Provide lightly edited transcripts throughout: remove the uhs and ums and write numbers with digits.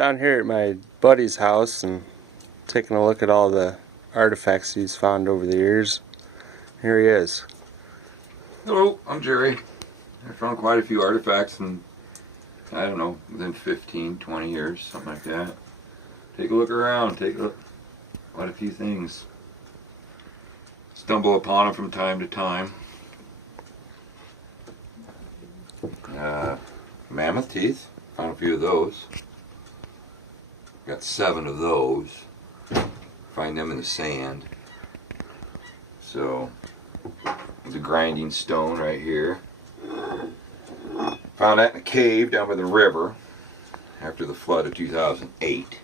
Down here at my buddy's house and taking a look at all the artifacts he's found over the years. Here he is. Hello, I'm Jerry. I found quite a few artifacts in, I don't know, within 15, 20 years, something like that. Take a look around, take a look. Quite a few things. Stumble upon them from time to time. Mammoth teeth, found a few of those. Got 7 of those. Find them in the sand. So, there's a grinding stone right here. Found that in a cave down by the river after the flood of 2008.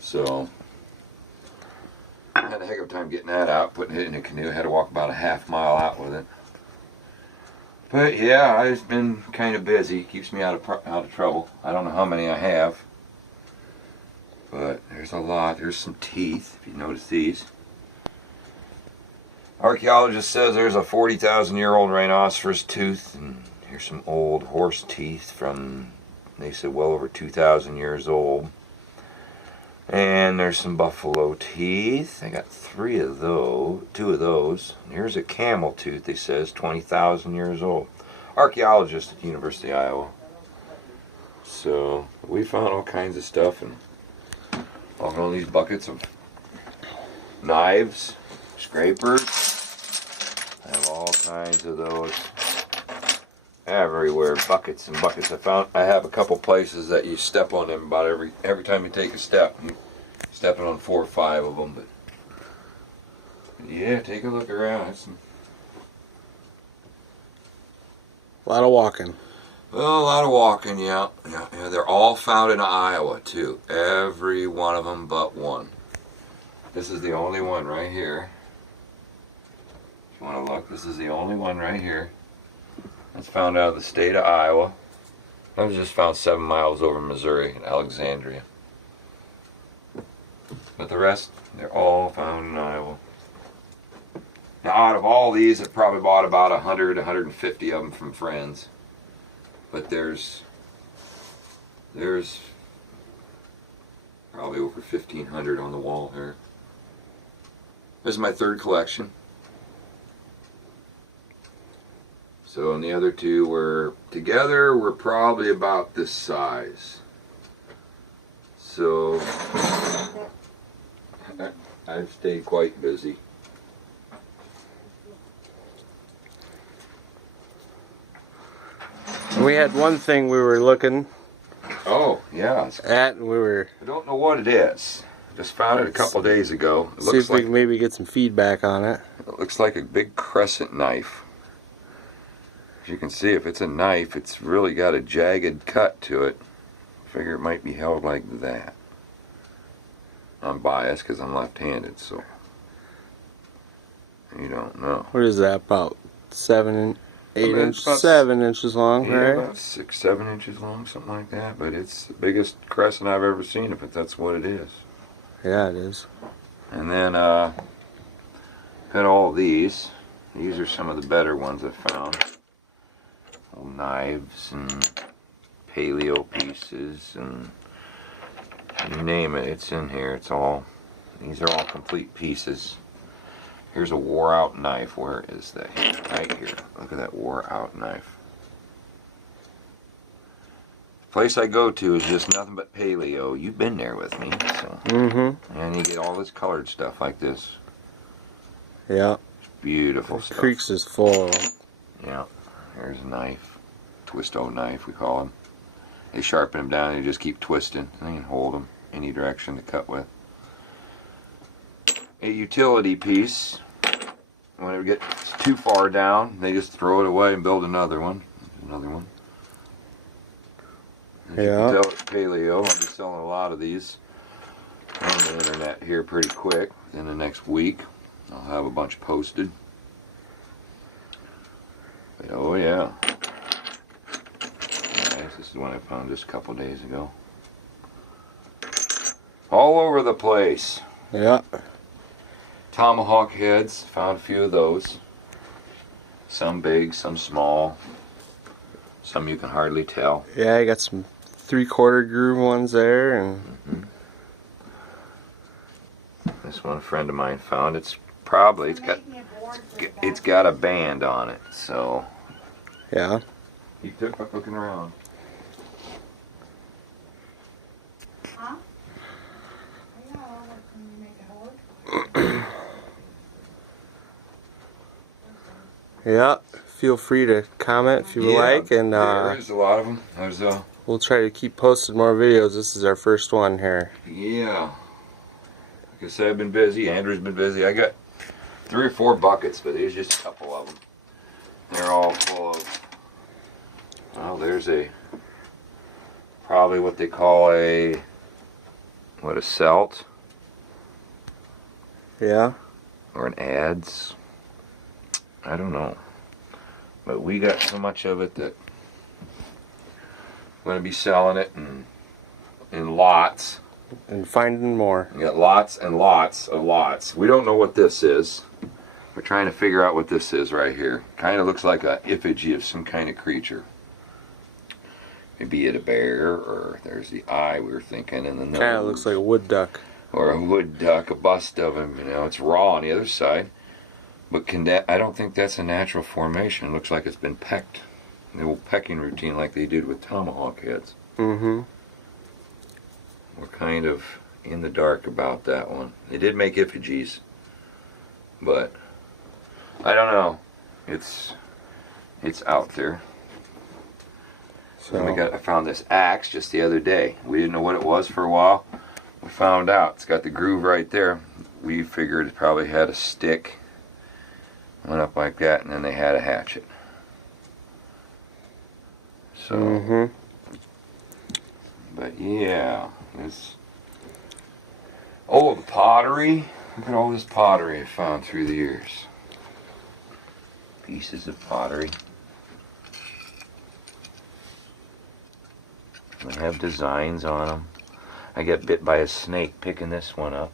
So, had a heck of a time getting that out, putting it in a canoe. Had to walk about a half mile out with it. But yeah, I've been kind of busy. Keeps me out of trouble. I don't know how many I have, but there's a lot. There's some teeth, if you notice these. Archaeologist says there's a 40,000-year-old rhinoceros tooth, and here's some old horse teeth from, they said, well over 2,000 years old. And there's some buffalo teeth. I got 2 of those. And here's a camel tooth, they says, 20,000 years old. Archaeologist at the University of Iowa. So we found all kinds of stuff, and all these buckets of knives, scrapers. I have all kinds of those everywhere, buckets and buckets. I have a couple places that you step on them about every time you take a step. You stepping on 4 or 5 of them, but yeah, take a look around. It's A lot of walking. well, a lot of walking, yeah. They're all found in Iowa too. Every one of them but one. This is the only one right here. If you want to look, this is the only one right here. It's found out of the state of Iowa. I was just found 7 miles over Missouri in Alexandria. But the rest, they're all found in Iowa. Now, out of all these, I've probably bought about 100, 150 of them from friends. But there's probably over 1,500 on the wall here. This is my 3rd collection. So, and the other 2 were together, were probably about this size. So, I've stayed quite busy. We had one thing we were looking Oh, yeah. at, and we were I don't know what it is. Just found it a couple days ago. It see looks if we like can maybe get some feedback on it. it looks like a big crescent knife. As you can see, if it's a knife, it's really got a jagged cut to it. I figure it might be held like that. I'm biased because I'm left-handed, so you don't know. What is that? About 7 and 8 About inches, 7 inches long, Yeah, right? about 6, 7 inches long, something like that. But it's the biggest crescent I've ever seen, if that's what it is. Yeah, it is. And then got all these. These are some of the better ones I found. Old knives and paleo pieces and you name it, it's in here. These are all complete pieces. Here's a wore out knife. Where is that? Right here. Look at that wore out knife. The place I go to is just nothing but paleo. You've been there with me, so. Mm-hmm. And you get all this colored stuff like this. Yeah. It's beautiful The stuff. creeks is full of them. Yeah. Here's a knife. Twist-o knife, we call them. They sharpen them down and you just keep twisting. And you can hold them any direction to cut with. A utility piece. When it gets too far down, they just throw it away and build another one. Another one. As you can tell, it's paleo. I'll be selling a lot of these on the internet here pretty quick. In the next week, I'll have a bunch posted. But, oh yeah. Nice. This is one I found just a couple days ago. All over the place. Yeah. Tomahawk heads, found a few of those. Some big, some small. Some you can hardly tell. Yeah, I got some 3/4 groove ones there, and This one a friend of mine found. It's got a band on it, so yeah. he took up looking around. Huh? Yeah, can you make it work? Yeah. Feel free to comment if you like, and there's a lot of them. There's we'll try to keep posting more videos. This is our first one here. yeah. Like I said, I've been busy. Andrew's been busy. I got 3 or 4 buckets, but there's just a couple of them. They're all full of. Well, there's probably what they call a celt Yeah. or an adze. I don't know. But we got so much of it that we're going to be selling it in lots. And finding more. We got lots and lots of lots. We don't know what this is. We're trying to figure out what this is right here. Kind of looks like a effigy of some kind of creature. Maybe it a bear, or there's the eye we were thinking, and the nose. Kind of looks like a wood duck. Or a wood duck, a bust of him. You know, it's raw on the other side. But I don't think that's a natural formation. It looks like it's been pecked. The old pecking routine like they did with tomahawk heads. Mm-hmm. We're kind of in the dark about that one. They did make effigies, but I don't know. It's out there. So And I found this axe just the other day. We didn't know what it was for a while. We found out. It's got the groove right there. We figured it probably had a stick. Went up like that, and then they had a hatchet. So, mm-hmm. but yeah, it's. Oh, the pottery! Look at all this pottery I found through the years. Pieces of pottery. They have designs on them. I got bit by a snake picking this one up.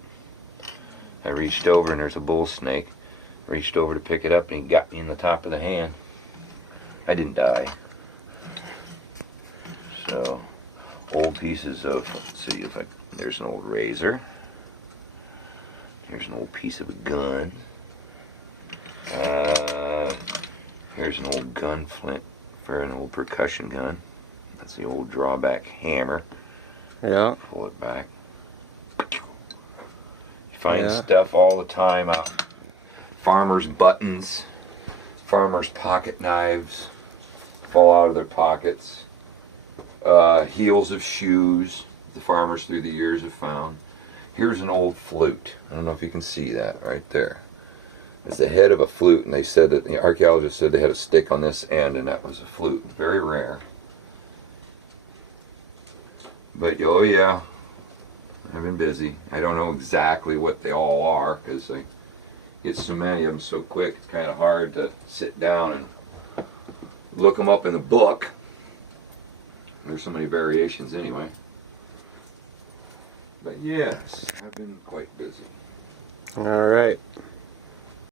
I reached over and there's a bull snake. Reached over to pick it up and he got me in the top of the hand. I didn't die. So, old pieces of, let's see if there's an old razor. Here's an old piece of a gun. Here's an old gun flint for an old percussion gun. That's the old drawback hammer. Yeah. Pull it back. You find Yeah. stuff all the time out. Farmers' buttons, farmers' pocket knives fall out of their pockets. Heels of shoes the farmers through the years have found. Here's an old flute. I don't know if you can see that right there. It's the head of a flute, and they said that the archaeologist said they had a stick on this end, and that was a flute. Very rare. But oh yeah, I've been busy. I don't know exactly what they all are because I get so many of them so quick. It's kind of hard to sit down and look them up in the book. There's so many variations anyway. But yes, I've been quite busy. All right.